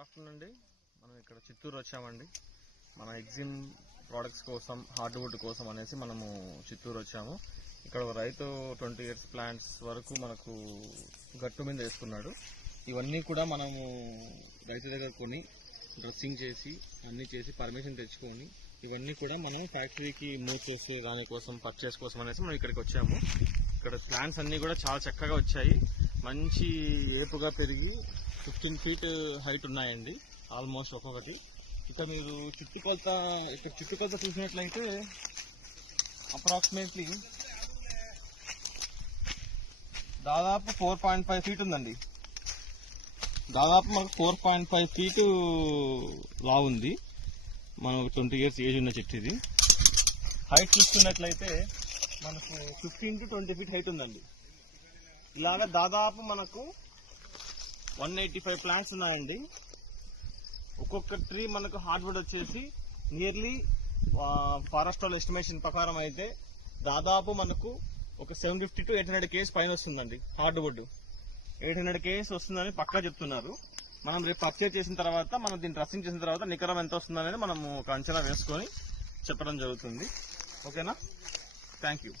Good afternoon అండి. మనం ఇక్కడ చిత్తూరు వచ్చామండి. మన ఎగ్జిమ్ ప్రోడక్ట్స్ కోసం, హార్డ్వుడ్ కోసం అనేసి మనము చిత్తూరు వచ్చాము. ఇక్కడ రైతు 20 years ప్లాంట్స్ వరకు మనకు గట్టు మీద వేసుకున్నాడు. ఇవన్నీ కూడా మనము రైతు దగ్గర కొని డ్రెస్సింగ్ చేసి అన్నీ చేసి పర్మిషన్ తెచ్చుకొని ఇవన్నీ కూడా మనం ఫ్యాక్టరీకి మూవ్ చేసే దానికోసం, పర్చేస్ కోసం అనేసి మనం ఇక్కడికి వచ్చాము. ఇక్కడ ప్లాంట్స్ అన్నీ కూడా చాలా చక్కగా వచ్చాయి. మంచి ఏపుగా పెరిగి 15 feet హైట్ ఉన్నాయండి ఆల్మోస్ట్ ఒక్కొక్కటి. ఇక మీరు చుట్టుకొలత చూసినట్లయితే అప్రాక్సిమేట్లీ దాదాపు 4.5 feet ఉందండి. దాదాపు మనకు 4.5 feet లా ఉంది. మనం 20 years ఏజ్ ఉన్న చెట్టు ఇది. హైట్ చూసుకున్నట్లయితే మనకు 15 to 20 feet హైట్ ఉందండి. ఇలాగా దాదాపు మనకు 185 ప్లాంట్స్ ఉన్నాయండి. ఒక్కొక్క ట్రీ మనకు హార్డ్వుడ్ వచ్చేసి నియర్లీ ఫారెస్ట్ వాళ్ళ ఎస్టిమేషన్ ప్రకారం అయితే దాదాపు మనకు ఒక 750 to 800 kgs పైన వస్తుందండి. హార్డ్వుడ్ 800 kgs వస్తుందని పక్కా చెప్తున్నారు. మనం రేపు పర్చేజ్ చేసిన తర్వాత, మనం దీన్ని డ్రెస్సింగ్ చేసిన తర్వాత నికరం ఎంత వస్తుంది అనేది మనము ఒక అంచనా వేసుకొని చెప్పడం జరుగుతుంది. ఓకేనా? Thank you.